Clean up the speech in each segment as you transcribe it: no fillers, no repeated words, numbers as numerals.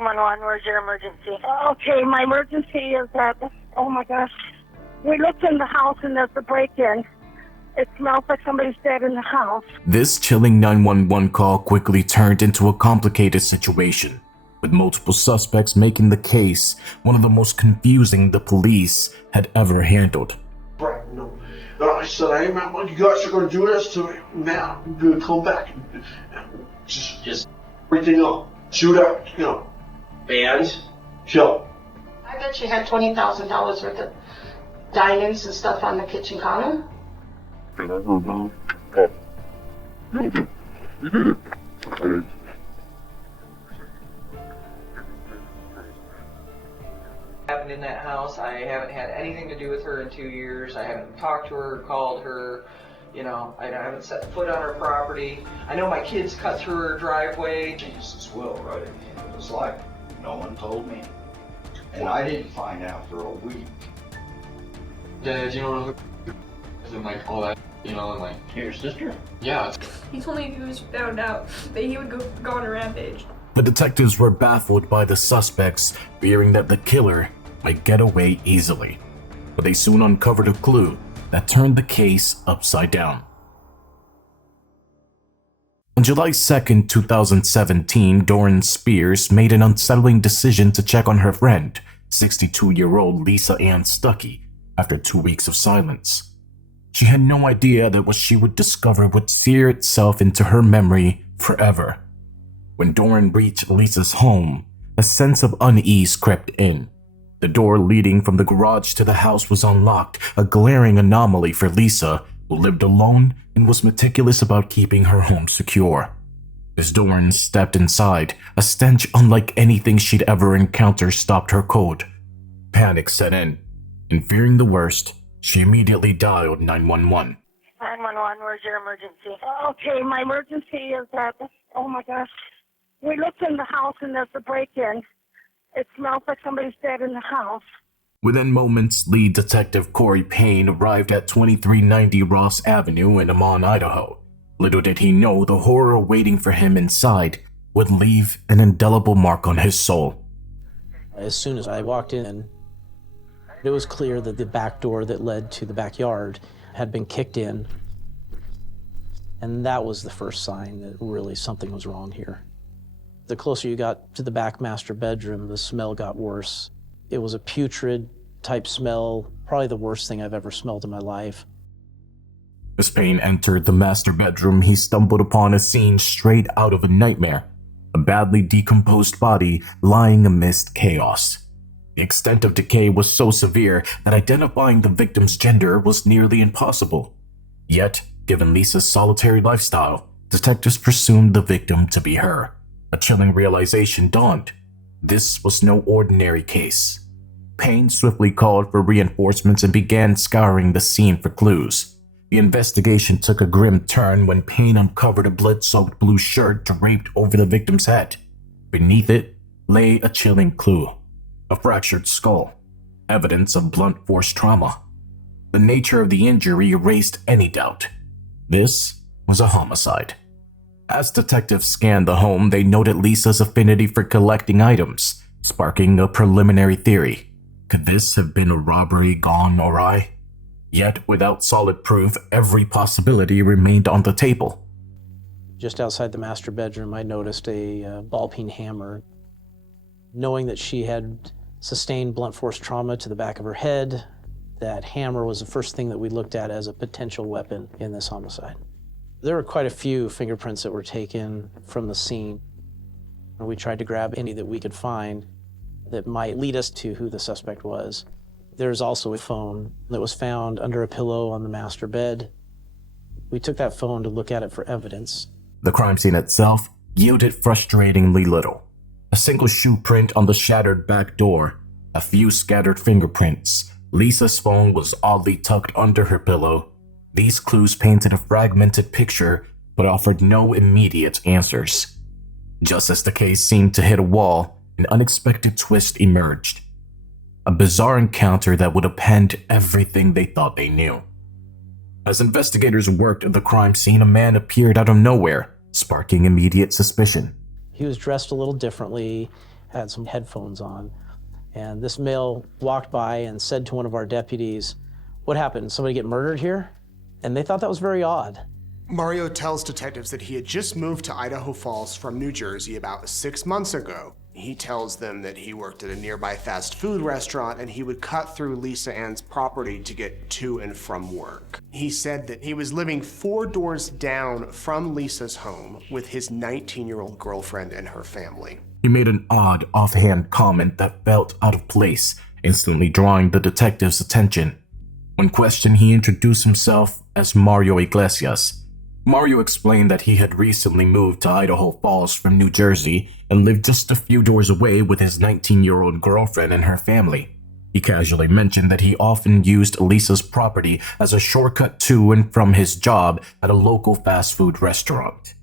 911, where's your emergency? Okay, my emergency is that, oh my gosh, we looked in the house and there's a break-in. It smells like somebody's dead in the house. This chilling 911 call quickly turned into a complicated situation, with multiple suspects making the case one of the most confusing the police had ever handled. Right, no. I said, hey man, what you guys are going to do this to me? Now, I'm going to come back and just everything up. Shoot out, Band? Kill. I bet you had $20,000 worth of diamonds and stuff on the kitchen counter. Happened in that house. I haven't had anything to do with her in 2 years. I haven't talked to her, called her. I haven't set foot on her property. I know my kids cut through her driveway. Jesus will, right? It was like no one told me, and I didn't find out for a week. Dad, and like all that, and like. Your sister? Yeah. He told me if he was found out that he would go on a rampage. The detectives were baffled by the suspects, fearing that the killer might get away easily. But they soon uncovered a clue that turned the case upside down. On July 2nd, 2017, Doreen Spears made an unsettling decision to check on her friend, 62-year-old Lisa Ann Stukey, after 2 weeks of silence. She had no idea that what she would discover would sear itself into her memory forever. When Doreen reached Lisa's home, a sense of unease crept in. The door leading from the garage to the house was unlocked, a glaring anomaly for Lisa, who lived alone and was meticulous about keeping her home secure. As Doreen stepped inside, a stench unlike anything she'd ever encountered stopped her cold. Panic set in, and fearing the worst, she immediately dialed 911. 911, where's your emergency? Okay, my emergency is that, oh my gosh, we looked in the house and there's a break-in. It smells like somebody's dead in the house. Within moments, lead detective Corey Payne arrived at 2390 Ross Avenue in Ammon, Idaho. Little did he know the horror waiting for him inside would leave an indelible mark on his soul. As soon as I walked in, it was clear that the back door that led to the backyard had been kicked in. And that was the first sign that really something was wrong here. The closer you got to the back master bedroom, the smell got worse. It was a putrid type smell, probably the worst thing I've ever smelled in my life. As Payne entered the master bedroom, he stumbled upon a scene straight out of a nightmare. A badly decomposed body lying amidst chaos. The extent of decay was so severe that identifying the victim's gender was nearly impossible. Yet, given Lisa's solitary lifestyle, detectives presumed the victim to be her. A chilling realization dawned. This was no ordinary case. Payne swiftly called for reinforcements and began scouring the scene for clues. The investigation took a grim turn when Payne uncovered a blood-soaked blue shirt draped over the victim's head. Beneath it lay a chilling clue. A fractured skull. Evidence of blunt force trauma. The nature of the injury erased any doubt. This was a homicide. As detectives scanned the home, they noted Lisa's affinity for collecting items, sparking a preliminary theory. Could this have been a robbery gone awry? Yet, without solid proof, every possibility remained on the table. Just outside the master bedroom, I noticed a ball-peen hammer. Knowing that she had sustained blunt force trauma to the back of her head, that hammer was the first thing that we looked at as a potential weapon in this homicide. There were quite a few fingerprints that were taken from the scene. We tried to grab any that we could find that might lead us to who the suspect was. There's also a phone that was found under a pillow on the master bed. We took that phone to look at it for evidence. The crime scene itself yielded frustratingly little. A single shoe print on the shattered back door, a few scattered fingerprints. Lisa's phone was oddly tucked under her pillow. These clues painted a fragmented picture, but offered no immediate answers. Just as the case seemed to hit a wall, an unexpected twist emerged. A bizarre encounter that would append everything they thought they knew. As investigators worked the crime scene, a man appeared out of nowhere, sparking immediate suspicion. He was dressed a little differently. had some headphones on. And this male walked by and said to one of our deputies, "What happened? Somebody get murdered here?" And they thought that was very odd. Mario tells detectives that he had just moved to Idaho Falls from New Jersey about 6 months ago. He tells them that he worked at a nearby fast food restaurant and he would cut through Lisa Ann's property to get to and from work. He said that he was living 4 doors down from Lisa's home with his 19-year-old girlfriend and her family. He made an odd, offhand comment that felt out of place, instantly drawing the detective's attention. When questioned, he introduced himself as Mario Iglesias. Mario explained that he had recently moved to Idaho Falls from New Jersey and lived just a few doors away with his 19-year-old girlfriend and her family. He casually mentioned that he often used Lisa's property as a shortcut to and from his job at a local fast food restaurant.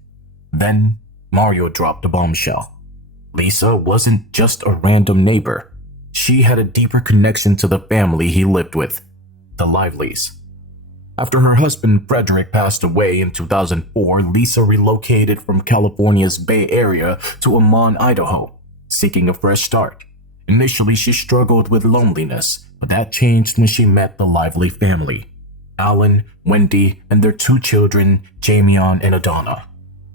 Then, Mario dropped a bombshell. Lisa wasn't just a random neighbor. She had a deeper connection to the family he lived with, the Liveleys. After her husband Frederick passed away in 2004, Lisa relocated from California's Bay Area to Ammon, Idaho, seeking a fresh start. Initially, she struggled with loneliness, but that changed when she met the Lively family: Alan, Wendy, and their 2 children, Jamion and Adana.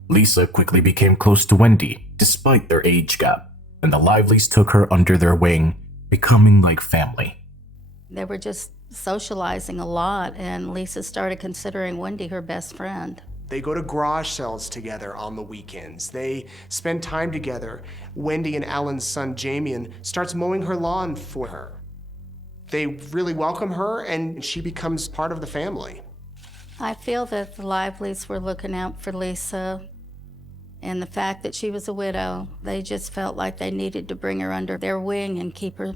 Lisa quickly became close to Wendy, despite their age gap, and the Liveleys took her under their wing, becoming like family. They were just socializing a lot, and Lisa started considering Wendy her best friend. They go to garage sales together on the weekends. They spend time together. Wendy and Alan's son, Jamion, starts mowing her lawn for her. They really welcome her, and she becomes part of the family. I feel that the Liveleys were looking out for Lisa, and the fact that she was a widow, they just felt like they needed to bring her under their wing and keep her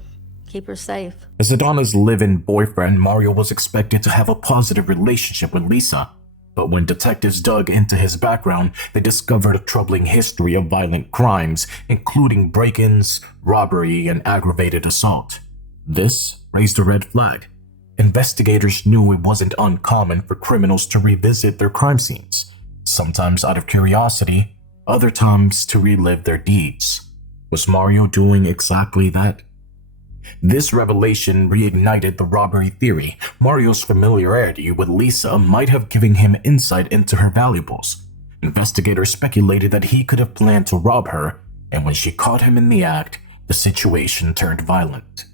safe. As Adana's live-in boyfriend, Mario was expected to have a positive relationship with Lisa. But when detectives dug into his background, they discovered a troubling history of violent crimes, including break-ins, robbery, and aggravated assault. This raised a red flag. Investigators knew it wasn't uncommon for criminals to revisit their crime scenes, sometimes out of curiosity, other times to relive their deeds. Was Mario doing exactly that? This revelation reignited the robbery theory. Mario's familiarity with Lisa might have given him insight into her valuables. Investigators speculated that he could have planned to rob her, and when she caught him in the act, the situation turned violent.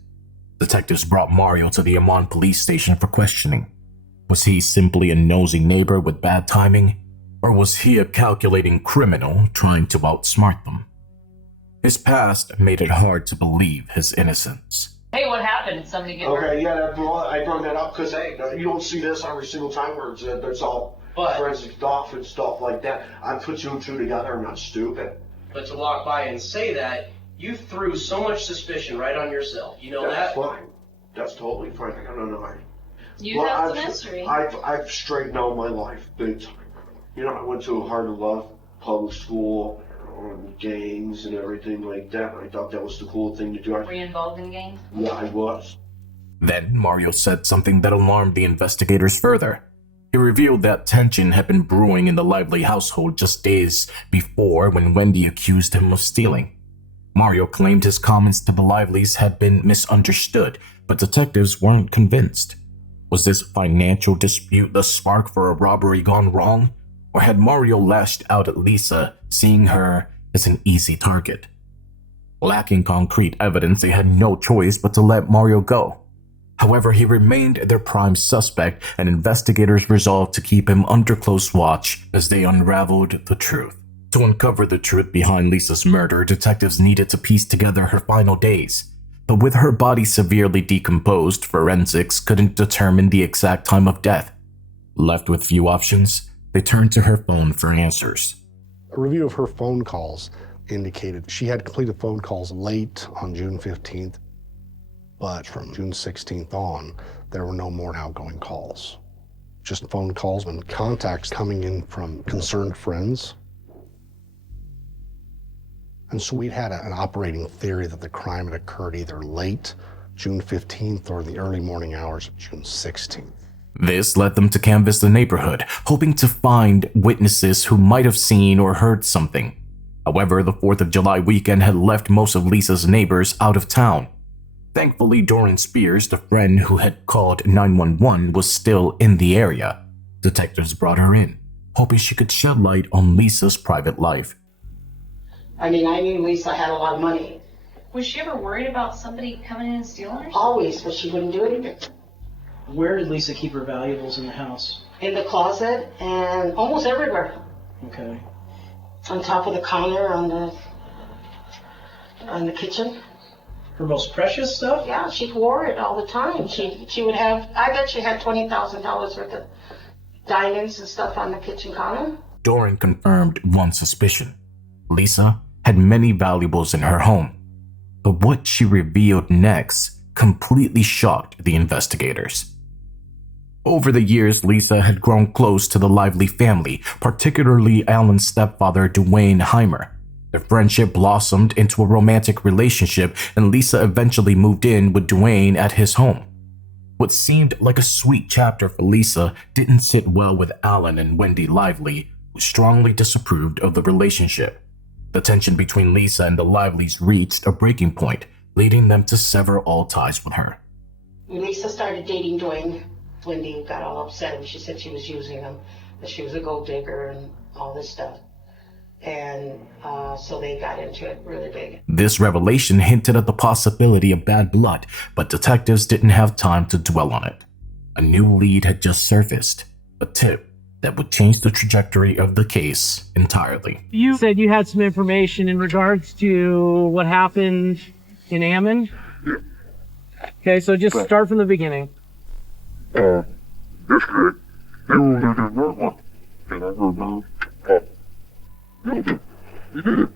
Detectives brought Mario to the Ammon police station for questioning. Was he simply a nosy neighbor with bad timing, or was he a calculating criminal trying to outsmart them? His past made it hard to believe his innocence. Hey, what happened? Did somebody get hurt? Okay, yeah, I brought that up because, hey, you don't see this every single time where it's all forensic stuff and stuff like that. I put 2 and 2 together. I'm not stupid. But to walk by and say that, you threw so much suspicion right on yourself. You know That's that? fine. That's totally fine. I don't know. You have the mystery. I've straightened out my life big time. You know, I went to a hard to love public school, gangs and everything like that. I thought that was the cool thing to do. Were you involved in gangs? Yeah, I was. Then Mario said something that alarmed the investigators further. He revealed that tension had been brewing in the Lively household just days before when Wendy accused him of stealing. Mario claimed his comments to the Liveleys had been misunderstood, but detectives weren't convinced. Was this financial dispute the spark for a robbery gone wrong? Or had Mario lashed out at Lisa, seeing her as an easy target? Lacking concrete evidence, they had no choice but to let Mario go. However, he remained their prime suspect, and investigators resolved to keep him under close watch as they unraveled the truth. To uncover the truth behind Lisa's murder, detectives needed to piece together her final days. But with her body severely decomposed, forensics couldn't determine the exact time of death. Left with few options, they turned to her phone for answers. A review of her phone calls indicated she had completed phone calls late on June 15th, but from June 16th on, there were no more outgoing calls. Just phone calls and contacts coming in from concerned friends. And so we'd had an operating theory that the crime had occurred either late June 15th or the early morning hours of June 16th. This led them to canvass the neighborhood, hoping to find witnesses who might have seen or heard something. However, the 4th of July weekend had left most of Lisa's neighbors out of town. Thankfully, Doran Spears, the friend who had called 911, was still in the area. Detectives brought her in, hoping she could shed light on Lisa's private life. I mean, I knew Lisa had a lot of money. Was she ever worried about somebody coming in and stealing her? Always, but she wouldn't do anything. Where did Lisa keep her valuables in the house? In the closet and almost everywhere. Okay. On top of the counter, on the kitchen. Her most precious stuff? Yeah, she wore it all the time. She would have, I bet she had $20,000 worth of diamonds and stuff on the kitchen counter. Doran confirmed one suspicion. Lisa had many valuables in her home. But what she revealed next completely shocked the investigators. Over the years, Lisa had grown close to the Lively family, particularly Alan's stepfather, Dwayne Heimer. Their friendship blossomed into a romantic relationship, and Lisa eventually moved in with Dwayne at his home. What seemed like a sweet chapter for Lisa didn't sit well with Alan and Wendy Lively, who strongly disapproved of the relationship. The tension between Lisa and the Lively's reached a breaking point, leading them to sever all ties with her. When Lisa started dating Dwayne, Wendy got all upset and she said she was using him, that she was a gold digger and all this stuff. And so they got into it really big. This revelation hinted at the possibility of bad blood, but detectives didn't have time to dwell on it. A new lead had just surfaced, a tip that would change the trajectory of the case entirely. You said you had some information in regards to what happened in Ammon? Yeah. Okay, so just start from the beginning. Yesterday, they were over there not one, and I heard he did it.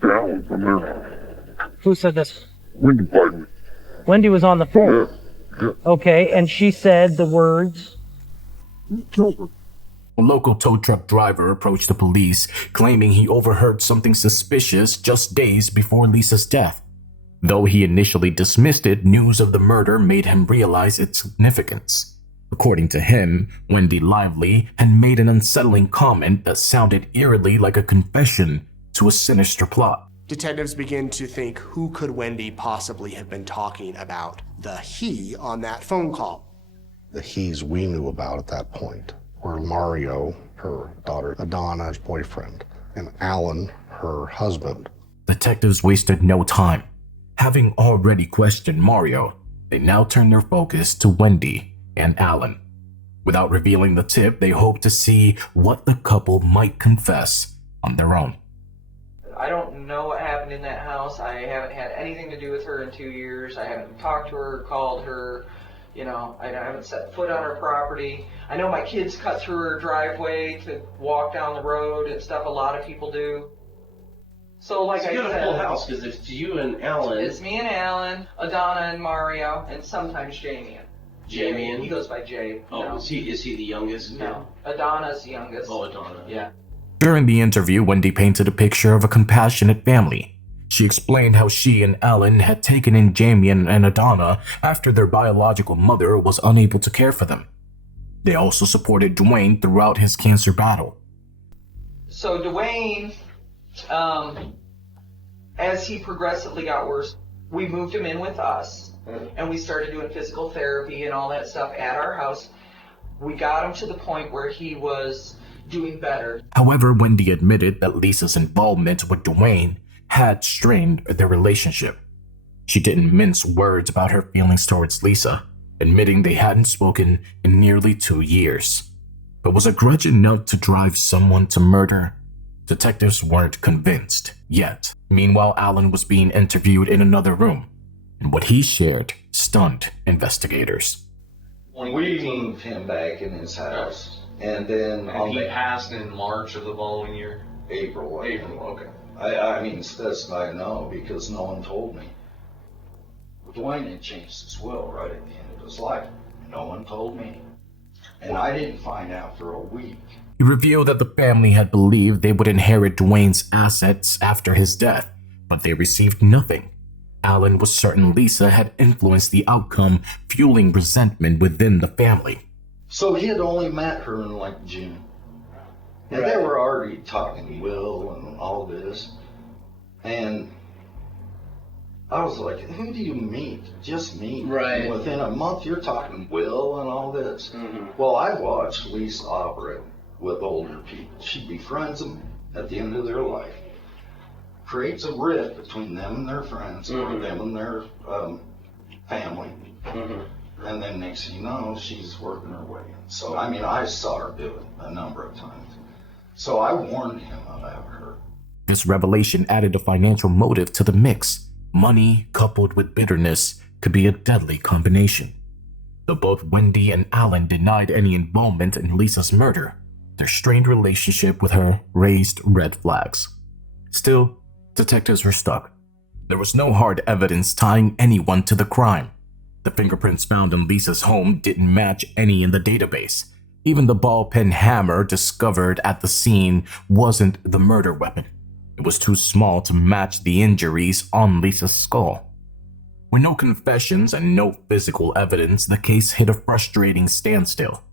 Down from there. Who said this? Wendy played me. Wendy was on the phone? Yeah. Okay, and she said the words? A local tow truck driver approached the police, claiming he overheard something suspicious just days before Lisa's death. Though he initially dismissed it, news of the murder made him realize its significance. According to him, Wendy Lively had made an unsettling comment that sounded eerily like a confession to a sinister plot. Detectives begin to think, who could Wendy possibly have been talking about? The he on that phone call. The he's we knew about at that point were Mario, her daughter Adonna's boyfriend, and Alan, her husband. Detectives wasted no time. Having already questioned Mario, they now turned their focus to Wendy and Alan. Without revealing the tip, they hoped to see what the couple might confess on their own. I don't know what happened in that house. I haven't had anything to do with her in 2 years. I haven't talked to her, called her. You know, I haven't set foot on her property. I know my kids cut through her driveway to walk down the road and stuff. A lot of people do. So like I said, you got a full house because it's you and Alan. It's me and Alan, Adonna and Mario, and sometimes Jamie. Jamie, he goes by Jay. Oh, no. is he the youngest? No, Adonna's the youngest. Oh, Adonna. Yeah. During the interview, Wendy painted a picture of a compassionate family. She explained how she and Alan had taken in Jamie and Adonna after their biological mother was unable to care for them. They also supported Dwayne throughout his cancer battle. So Dwayne, as he progressively got worse, we moved him in with us, and we started doing physical therapy and all that stuff at our house. We got him to the point where he was doing better. However, Wendy admitted that Lisa's involvement with Dwayne had strained their relationship. She didn't mince words about her feelings towards Lisa, admitting they hadn't spoken in nearly 2 years. But was a grudge enough to drive someone to murder? Detectives weren't convinced yet. Meanwhile, Alan was being interviewed in another room, and what he shared stunned investigators. We moved him back in his house, and then And he passed in March of the following year? April, okay. I mean, specified no, because no one told me. Dwayne had changed his will right at the end of his life. No one told me. And I didn't find out for a week. He revealed that the family had believed they would inherit Dwayne's assets after his death, but they received nothing. Alan was certain Lisa had influenced the outcome, fueling resentment within the family. So he had only met her in like June. And they were already talking will and all this. And I was like, who do you meet? Just meet. Right. And within a month, you're talking will and all this. Well, I watched Lisa operate with older people. She befriends them at the end of their life. Creates a rift between them and their friends, or them and their family. And then next thing you know, she's working her way in. So, I mean, I saw her do it a number of times. So I warned him about her. This revelation added a financial motive to the mix. Money coupled with bitterness could be a deadly combination. Though both Wendy and Alan denied any involvement in Lisa's murder, their strained relationship with her raised red flags. Still, detectives were stuck. There was no hard evidence tying anyone to the crime. The fingerprints found in Lisa's home didn't match any in the database. Even the ball pen hammer discovered at the scene wasn't the murder weapon. It was too small to match the injuries on Lisa's skull. With no confessions and no physical evidence, the case hit a frustrating standstill.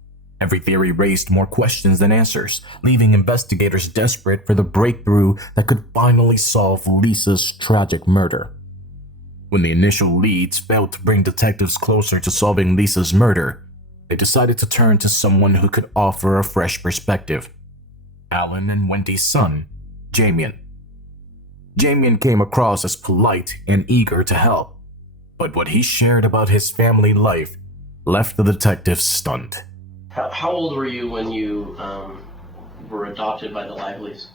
Every theory raised more questions than answers, leaving investigators desperate for the breakthrough that could finally solve Lisa's tragic murder. When the initial leads failed to bring detectives closer to solving Lisa's murder, they decided to turn to someone who could offer a fresh perspective. Alan and Wendy's son, Jamian. Jamian came across as polite and eager to help, but what he shared about his family life left the detectives stunned. How old were you when you were adopted by the Lively's?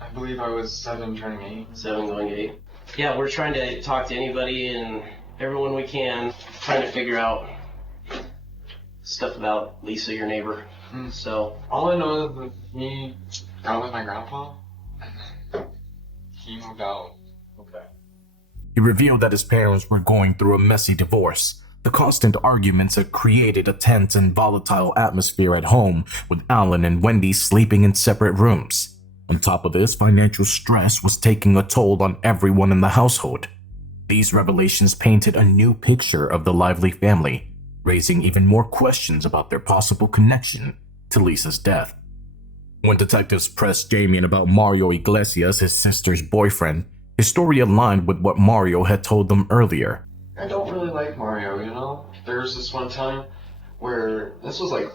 I believe I was 7 turning 8. 7 going 8. Yeah, we're trying to talk to anybody and everyone we can, trying to figure out stuff about Lisa, your neighbor. So all I know is that he got with my grandpa. He moved out. Okay. He revealed that his parents were going through a messy divorce. The constant arguments had created a tense and volatile atmosphere at home, with Alan and Wendy sleeping in separate rooms. On top of this, financial stress was taking a toll on everyone in the household. These revelations painted a new picture of the Lively family, raising even more questions about their possible connection to Lisa's death. When detectives pressed Jamian about Mario Iglesias, his sister's boyfriend, his story aligned with what Mario had told them earlier. I don't really like Mario, you know? There was this one time where, this was like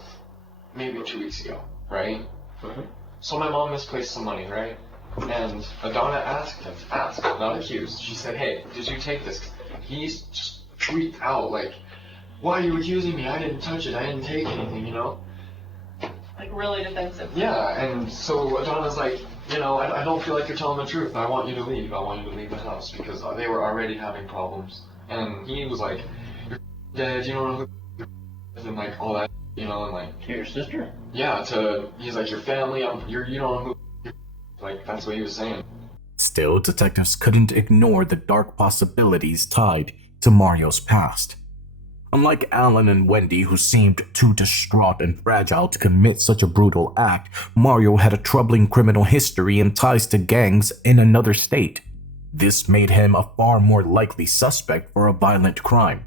maybe 2 weeks ago, right? So my mom misplaced some money, right? And Adonna asked him, not accused. She said, hey, did you take this? He just freaked out, like, why are you accusing me? I didn't touch it. I didn't take anything, you know? Like really defensive. Yeah, and so Adonna's like, you know, I don't feel like you're telling the truth. I want you to leave. I want you to leave the house because they were already having problems. And he was like, you're dead, you don't know who and like all that, you know, and like. To your sister? Yeah, he's like, your family, you don't know who, like, that's what he was saying. Still, detectives couldn't ignore the dark possibilities tied to Mario's past. Unlike Alan and Wendy, who seemed too distraught and fragile to commit such a brutal act, Mario had a troubling criminal history and ties to gangs in another state. This made him a far more likely suspect for a violent crime.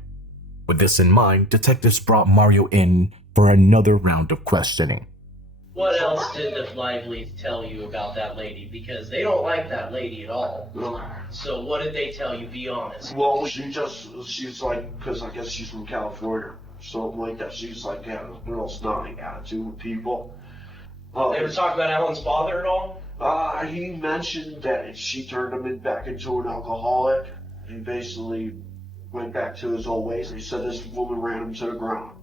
With this in mind, detectives brought Mario in for another round of questioning. What else did the Lively's tell you about that lady? Because they don't like that lady at all. So what did they tell you? Be honest. Well, she's like, because I guess she's from California, something like that. She's like, had a real snotty attitude with people. They ever talk about Alan's father at all? He mentioned that she turned him back into an alcoholic. He basically went back to his old ways. He said this woman ran him to the ground.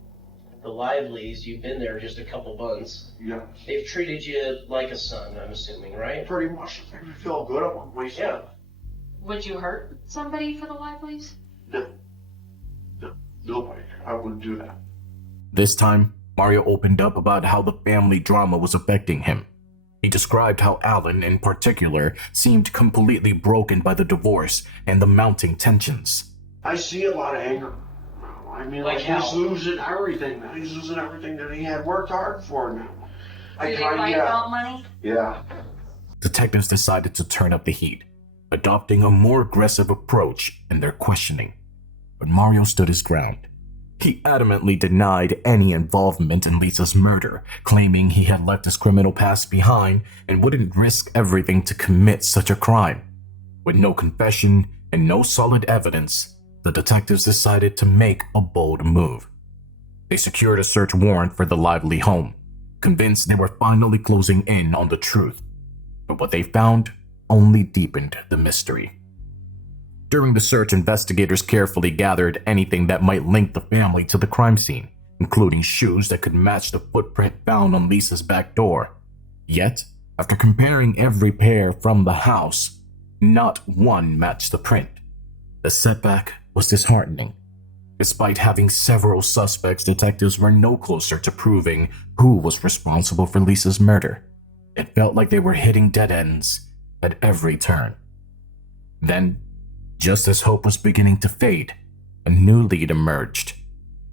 The Lively's, you've been there just a couple months. Yeah. They've treated you like a son, I'm assuming, right? Pretty much. I feel good about myself. Yeah. Would you hurt somebody for the Lively's? No, nobody. I wouldn't do that. This time, Mario opened up about how the family drama was affecting him. He described how Alan, in particular, seemed completely broken by the divorce and the mounting tensions. I see a lot of anger. I mean, like he's losing everything. He's losing everything that he had worked hard for now. Do they fight about money? Yeah. Detectives decided to turn up the heat, adopting a more aggressive approach in their questioning. But Mario stood his ground. He adamantly denied any involvement in Lisa's murder, claiming he had left his criminal past behind and wouldn't risk everything to commit such a crime. With no confession and no solid evidence, the detectives decided to make a bold move. They secured a search warrant for the Lively home, convinced they were finally closing in on the truth. But what they found only deepened the mystery. During the search, investigators carefully gathered anything that might link the family to the crime scene, including shoes that could match the footprint found on Lisa's back door. Yet, after comparing every pair from the house, not one matched the print. The setback was disheartening. Despite having several suspects, detectives were no closer to proving who was responsible for Lisa's murder. It felt like they were hitting dead ends at every turn. Then, just as hope was beginning to fade, a new lead emerged.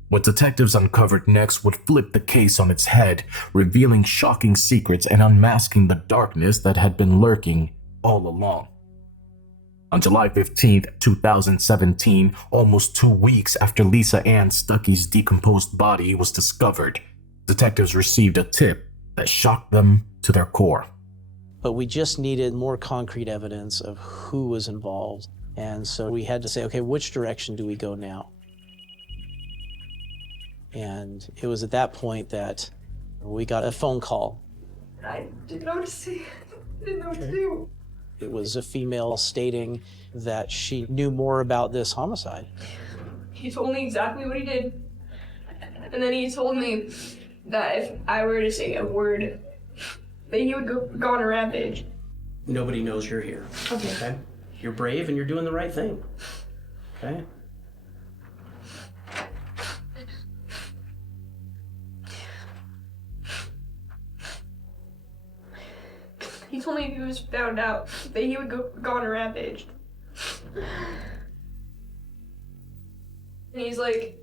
What detectives uncovered next would flip the case on its head, revealing shocking secrets and unmasking the darkness that had been lurking all along. On July 15, 2017, almost 2 weeks after Lisa Ann Stukey's decomposed body was discovered, detectives received a tip that shocked them to their core. But we just needed more concrete evidence of who was involved. And so we had to say, okay, which direction do we go now? And it was at that point that we got a phone call. I didn't know what to say. I didn't know what to do. It was a female stating that she knew more about this homicide. He told me exactly what he did. And then he told me that if I were to say a word, that he would go on a rampage. Nobody knows you're here. Okay? You're brave and you're doing the right thing. Okay? He told me if he was found out, that he would go on a rampage. And he's like,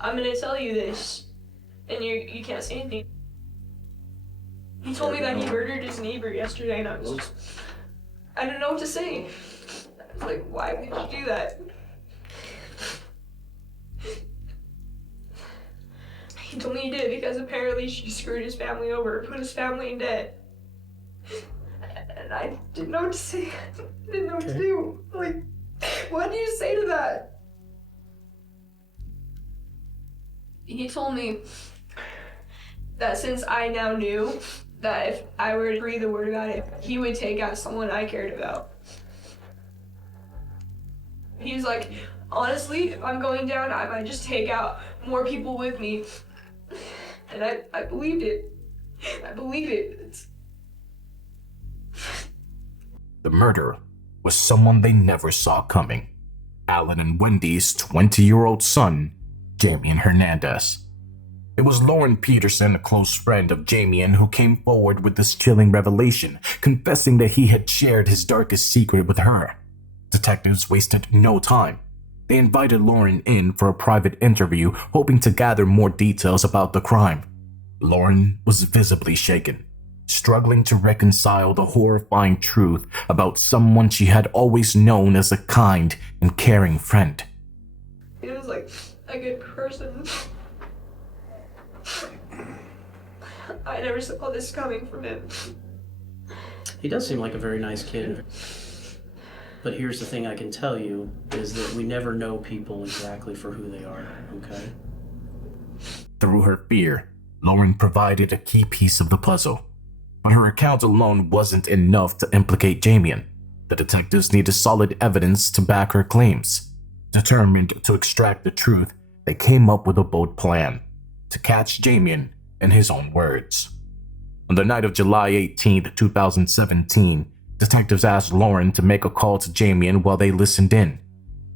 I'm gonna tell you this, and you can't say anything. He told me that he murdered his neighbor yesterday, and I didn't know what to say. I was like, why would you do that? He told me he did it because apparently she screwed his family over, put his family in debt. And I didn't know what to say. I didn't know what to do. Like, what do you say to that? He told me that since I now knew that if I were to breathe a word about it, he would take out someone I cared about. He was like, honestly, if I'm going down, I might just take out more people with me. And I believed it. I believe it. The murder was someone they never saw coming. Alan and Wendy's 20-year-old son, Jamian Hernandez. It was Lauren Peterson, a close friend of Jamian, who came forward with this chilling revelation, confessing that he had shared his darkest secret with her. Detectives wasted no time. They invited Lauren in for a private interview, hoping to gather more details about the crime. Lauren was visibly shaken, struggling to reconcile the horrifying truth about someone she had always known as a kind and caring friend. He was like a good person. I never saw this coming from him. He does seem like a very nice kid. But here's the thing I can tell you, is that we never know people exactly for who they are, okay? Through her fear, Lauren provided a key piece of the puzzle. But her account alone wasn't enough to implicate Jamian. The detectives needed solid evidence to back her claims. Determined to extract the truth, they came up with a bold plan to catch Jamian in his own words. On the night of July 18, 2017, detectives asked Lauren to make a call to Jamian while they listened in.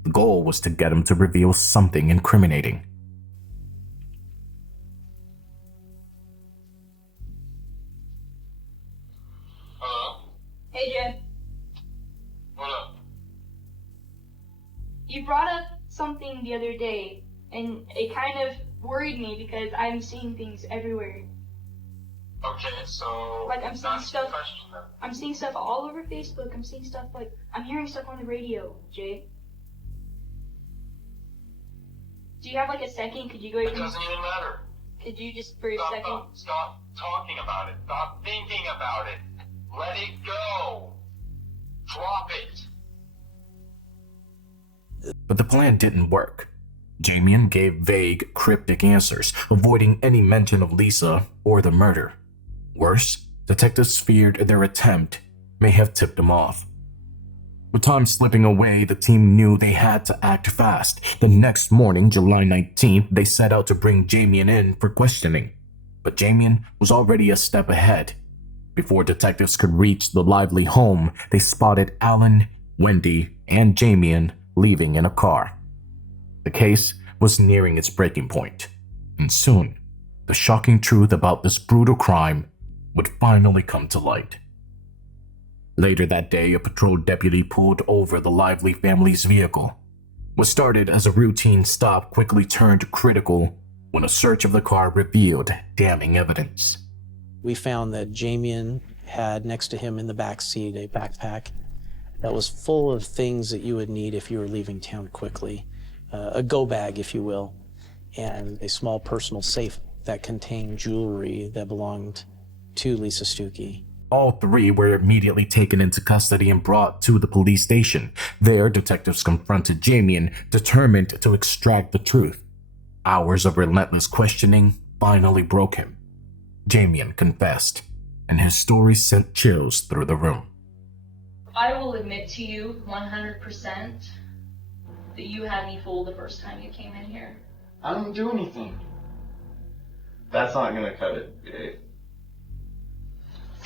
The goal was to get him to reveal something incriminating. Hey, Jen. What up? You brought up something the other day, and it kind of worried me because I'm seeing things everywhere. Okay, so Like, I'm seeing that's stuff. the question then. I'm seeing stuff all over Facebook. I'm seeing stuff like I'm hearing stuff on the radio, Jay. Do you have like a second? Could you go ahead It and doesn't even matter. could you just for a second? Stop talking about it. Stop thinking about it. Let it go. Drop it. But the plan didn't work. Damien gave vague, cryptic answers, avoiding any mention of Lisa or the murder. Worse, detectives feared their attempt may have tipped him off. With time slipping away, the team knew they had to act fast. The next morning, July 19th, they set out to bring Damien in for questioning. But Damien was already a step ahead. Before detectives could reach the lively home, they spotted Alan, Wendy, and Damien leaving in a car. The case was nearing its breaking point, and soon, the shocking truth about this brutal crime would finally come to light. Later that day, a patrol deputy pulled over the lively family's vehicle. What started as a routine stop quickly turned critical when a search of the car revealed damning evidence. We found that Damien had next to him in the back seat a backpack that was full of things that you would need if you were leaving town quickly. A go bag, if you will, and a small personal safe that contained jewelry that belonged to Lisa Stukey. All three were immediately taken into custody and brought to the police station. There, detectives confronted Damien, determined to extract the truth. Hours of relentless questioning finally broke him. Damien confessed, and his story sent chills through the room. I will admit to you 100% that you had me fooled the first time you came in here. I didn't do anything. That's not gonna cut it, Dave.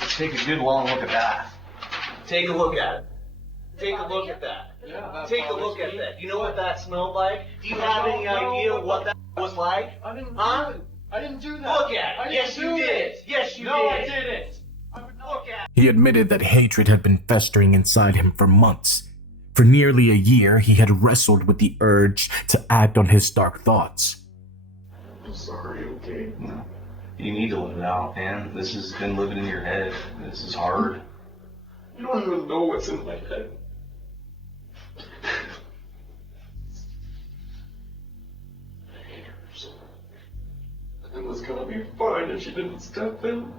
Take a good long look at that. Take a look at it. Take a look at that. Yeah, Take a look at that. You know what that smelled like? Do you have any idea what that was like? I didn't huh? I didn't do that. Look at it. Yes, you did. Yes, you did. No, I didn't. Look at it. He admitted that hatred had been festering inside him for months. For nearly a year, he had wrestled with the urge to act on his dark thoughts. I'm sorry, okay? No. You need to let it out, man. This has been living in your head. This is hard. You don't even know what's in my head. It was gonna be fine if she didn't step in.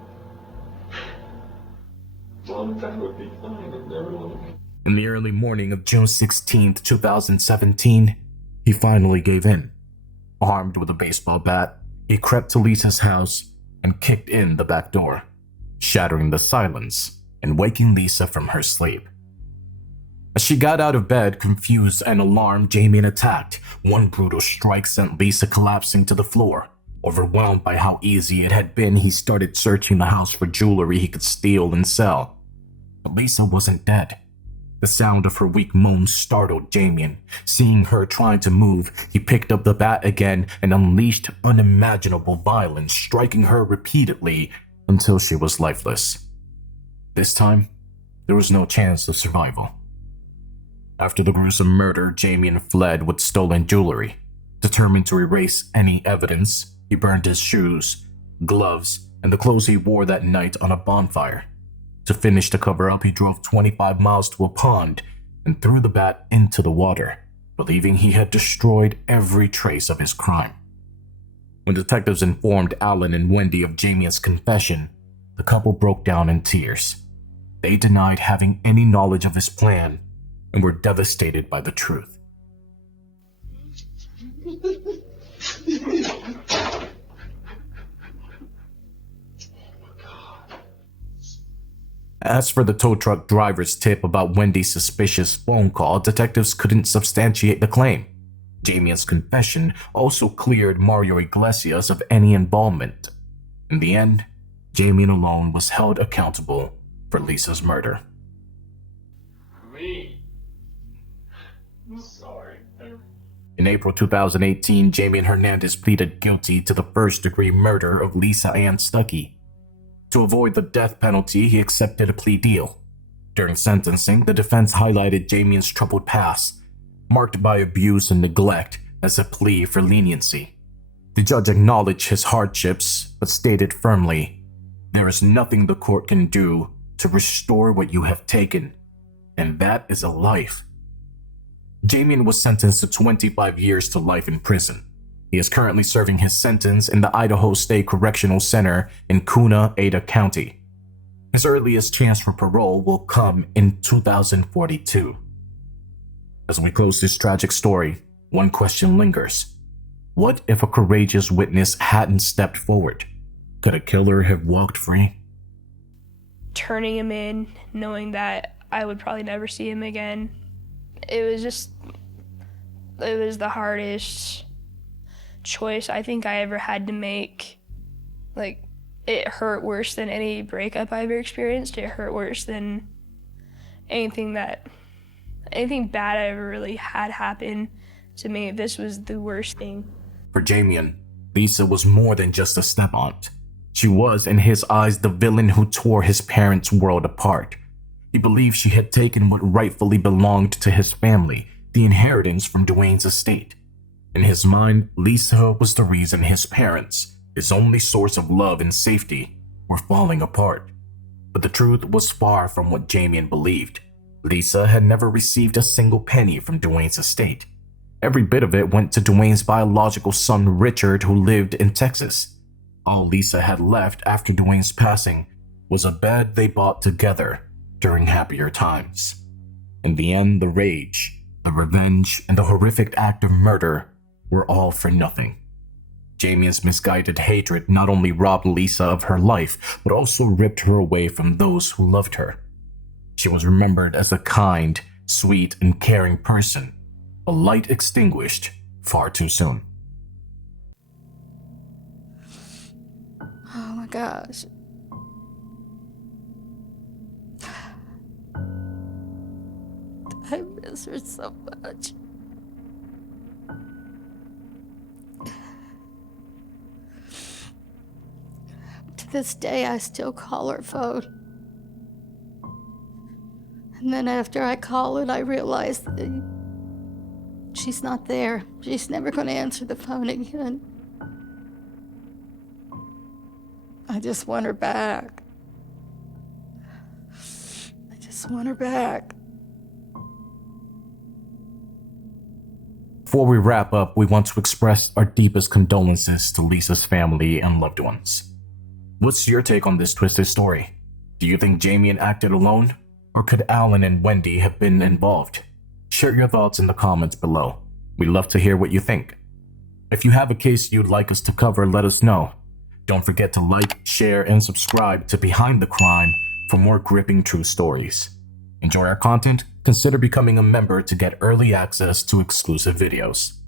Mom and Dad would be fine and everyone would be. In the early morning of June 16, 2017, he finally gave in. Armed with a baseball bat, he crept to Lisa's house and kicked in the back door, shattering the silence and waking Lisa from her sleep. As she got out of bed, confused and alarmed, Damien attacked. One brutal strike sent Lisa collapsing to the floor. Overwhelmed by how easy it had been, he started searching the house for jewelry he could steal and sell. But Lisa wasn't dead. The sound of her weak moans startled Damien. Seeing her trying to move, he picked up the bat again and unleashed unimaginable violence, striking her repeatedly until she was lifeless. This time, there was no chance of survival. After the gruesome murder, Damien fled with stolen jewelry. Determined to erase any evidence, he burned his shoes, gloves, and the clothes he wore that night on a bonfire. To finish the cover-up, he drove 25 miles to a pond and threw the bat into the water, believing he had destroyed every trace of his crime. When detectives informed Alan and Wendy of Damien's confession, the couple broke down in tears. They denied having any knowledge of his plan and were devastated by the truth. As for the tow truck driver's tip about Wendy's suspicious phone call, detectives couldn't substantiate the claim. Damien's confession also cleared Mario Iglesias of any involvement. In the end, Damien alone was held accountable for Lisa's murder. Me? I'm sorry. In April 2018, Damien Hernandez pleaded guilty to the first-degree murder of Lisa Ann Stukey. To avoid the death penalty, he accepted a plea deal. During sentencing, the defense highlighted Damien's troubled past, marked by abuse and neglect, as a plea for leniency. The judge acknowledged his hardships, but stated firmly, "There is nothing the court can do to restore what you have taken, and that is a life." Damien was sentenced to 25 years to life in prison. He is currently serving his sentence in the Idaho State Correctional Center in Kuna, Ada County. His earliest chance for parole will come in 2042. As we close this tragic story, one question lingers. What if a courageous witness hadn't stepped forward? Could a killer have walked free? Turning him in, knowing that I would probably never see him again, it was the hardest choice I think I ever had to make. Like, it hurt worse than any breakup I ever experienced. It hurt worse than anything bad I ever really had happen to me. This was the worst thing. For Jamian, Lisa was more than just a step-aunt. She was, in his eyes, the villain who tore his parents' world apart. He believed she had taken what rightfully belonged to his family, the inheritance from Dwayne's estate. In his mind, Lisa was the reason his parents, his only source of love and safety, were falling apart. But the truth was far from what Jamian believed. Lisa had never received a single penny from Dwayne's estate. Every bit of it went to Dwayne's biological son Richard, who lived in Texas. All Lisa had left after Dwayne's passing was a bed they bought together during happier times. In the end, the rage, the revenge, and the horrific act of murder were all for nothing. Jamian's misguided hatred not only robbed Lisa of her life, but also ripped her away from those who loved her. She was remembered as a kind, sweet, and caring person, a light extinguished far too soon. Oh my gosh. I miss her so much. To this day, I still call her phone. And then after I call it, I realize that she's not there. She's never going to answer the phone again. I just want her back. I just want her back. Before we wrap up, we want to express our deepest condolences to Lisa's family and loved ones. What's your take on this twisted story? Do you think Jamian acted alone? Or could Alan and Wendy have been involved? Share your thoughts in the comments below. We'd love to hear what you think. If you have a case you'd like us to cover, let us know. Don't forget to like, share, and subscribe to Behind the Crime for more gripping true stories. Enjoy our content? Consider becoming a member to get early access to exclusive videos.